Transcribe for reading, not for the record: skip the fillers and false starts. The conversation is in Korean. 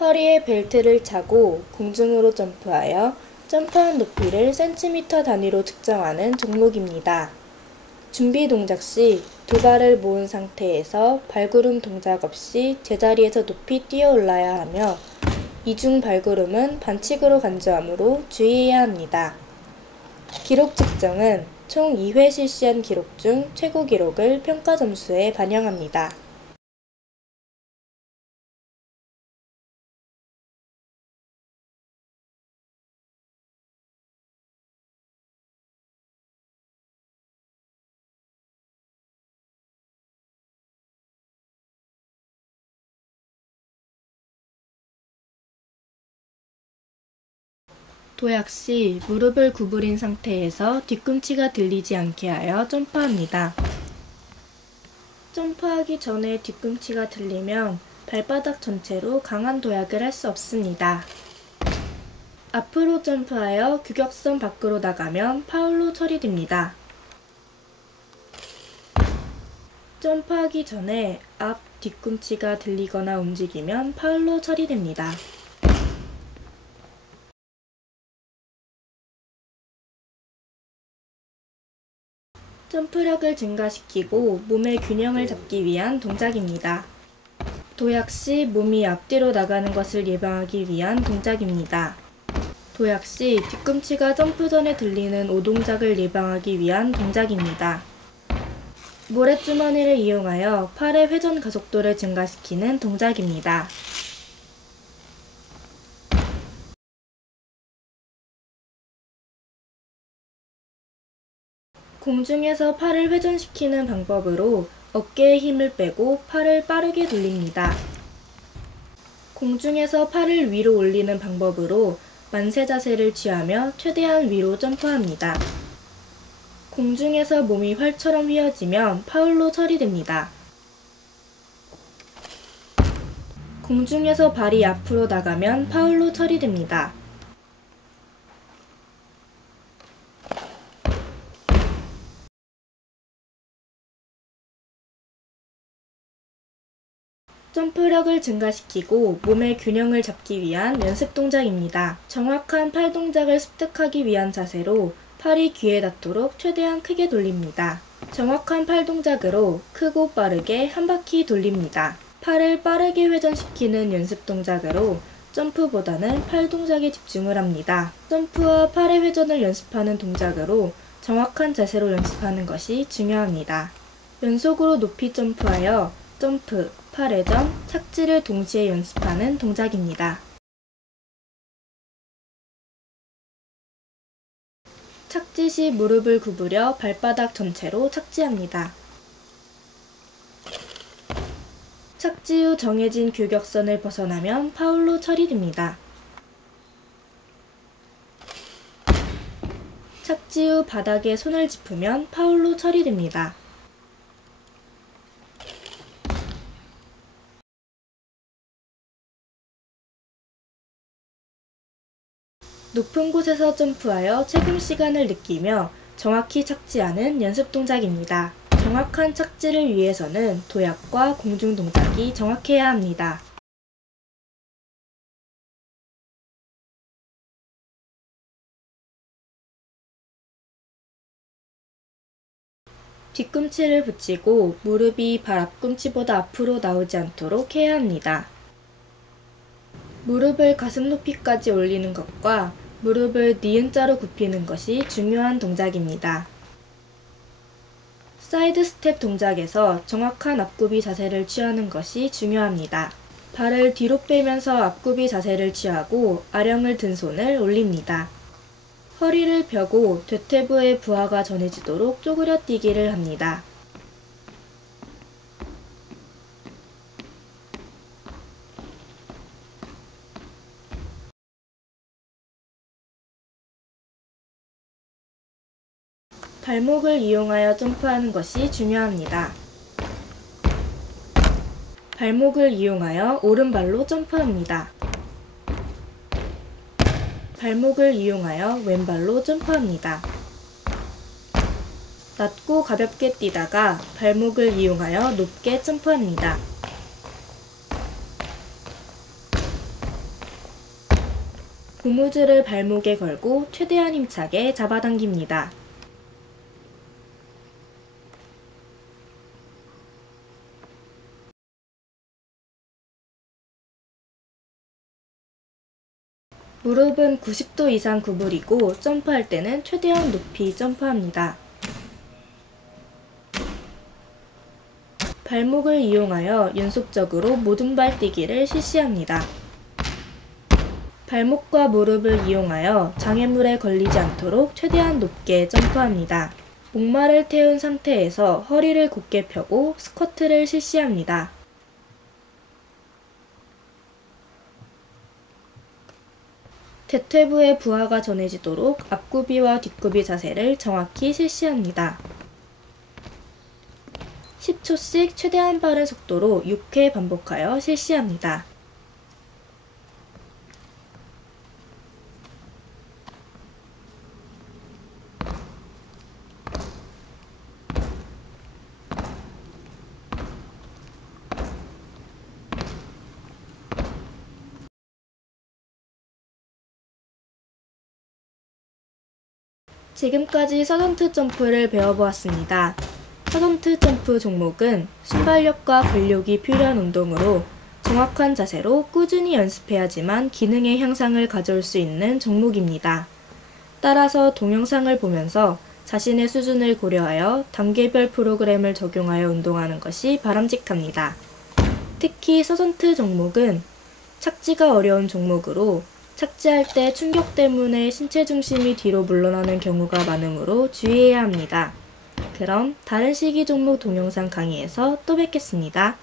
허리에 벨트를 차고 공중으로 점프하여 점프한 높이를 센티미터 단위로 측정하는 종목입니다. 준비 동작 시 두 발을 모은 상태에서 발구름 동작 없이 제자리에서 높이 뛰어 올라야 하며 이중 발구름은 반칙으로 간주하므로 주의해야 합니다. 기록 측정은 총 2회 실시한 기록 중 최고 기록을 평가 점수에 반영합니다. 도약 시 무릎을 구부린 상태에서 뒤꿈치가 들리지 않게 하여 점프합니다. 점프하기 전에 뒤꿈치가 들리면 발바닥 전체로 강한 도약을 할 수 없습니다. 앞으로 점프하여 규격선 밖으로 나가면 파울로 처리됩니다. 점프하기 전에 앞 뒤꿈치가 들리거나 움직이면 파울로 처리됩니다. 점프력을 증가시키고 몸의 균형을 잡기 위한 동작입니다. 도약 시 몸이 앞뒤로 나가는 것을 예방하기 위한 동작입니다. 도약 시 뒤꿈치가 점프 전에 들리는 오동작을 예방하기 위한 동작입니다. 모래주머니를 이용하여 팔의 회전 가속도를 증가시키는 동작입니다. 공중에서 팔을 회전시키는 방법으로 어깨에 힘을 빼고 팔을 빠르게 돌립니다. 공중에서 팔을 위로 올리는 방법으로 만세 자세를 취하며 최대한 위로 점프합니다. 공중에서 몸이 활처럼 휘어지면 파울로 처리됩니다. 공중에서 발이 앞으로 나가면 파울로 처리됩니다. 점프력을 증가시키고 몸의 균형을 잡기 위한 연습 동작입니다. 정확한 팔 동작을 습득하기 위한 자세로 팔이 귀에 닿도록 최대한 크게 돌립니다. 정확한 팔 동작으로 크고 빠르게 한 바퀴 돌립니다. 팔을 빠르게 회전시키는 연습 동작으로 점프보다는 팔 동작에 집중을 합니다. 점프와 팔의 회전을 연습하는 동작으로 정확한 자세로 연습하는 것이 중요합니다. 연속으로 높이 점프하여 점프, 팔 회전, 착지를 동시에 연습하는 동작입니다. 착지 시 무릎을 구부려 발바닥 전체로 착지합니다. 착지 후 정해진 규격선을 벗어나면 파울로 처리됩니다. 착지 후 바닥에 손을 짚으면 파울로 처리됩니다. 높은 곳에서 점프하여 체중 시간을 느끼며 정확히 착지하는 연습 동작입니다. 정확한 착지를 위해서는 도약과 공중 동작이 정확해야 합니다. 뒤꿈치를 붙이고 무릎이 발 앞꿈치보다 앞으로 나오지 않도록 해야 합니다. 무릎을 가슴 높이까지 올리는 것과 무릎을 니은자로 굽히는 것이 중요한 동작입니다. 사이드 스텝 동작에서 정확한 앞굽이 자세를 취하는 것이 중요합니다. 발을 뒤로 빼면서 앞굽이 자세를 취하고 아령을 든 손을 올립니다. 허리를 펴고 대퇴부의 부하가 전해지도록 쪼그려 뛰기를 합니다. 발목을 이용하여 점프하는 것이 중요합니다. 발목을 이용하여 오른발로 점프합니다. 발목을 이용하여 왼발로 점프합니다. 낮고 가볍게 뛰다가 발목을 이용하여 높게 점프합니다. 고무줄을 발목에 걸고 최대한 힘차게 잡아당깁니다. 무릎은 90도 이상 구부리고 점프할 때는 최대한 높이 점프합니다. 발목을 이용하여 연속적으로 모든발 뛰기를 실시합니다. 발목과 무릎을 이용하여 장애물에 걸리지 않도록 최대한 높게 점프합니다. 목마를 태운 상태에서 허리를 곧게 펴고 스쿼트를 실시합니다. 대퇴부의 부하가 전해지도록 앞구비와 뒷구비 자세를 정확히 실시합니다. 10초씩 최대한 빠른 속도로 6회 반복하여 실시합니다. 지금까지 서전트 점프를 배워보았습니다. 서전트 점프 종목은 순발력과 근력이 필요한 운동으로 정확한 자세로 꾸준히 연습해야지만 기능의 향상을 가져올 수 있는 종목입니다. 따라서 동영상을 보면서 자신의 수준을 고려하여 단계별 프로그램을 적용하여 운동하는 것이 바람직합니다. 특히 서전트 종목은 착지가 어려운 종목으로 착지할 때 충격 때문에 신체 중심이 뒤로 물러나는 경우가 많으므로 주의해야 합니다. 그럼 다른 실기 종목 동영상 강의에서 또 뵙겠습니다.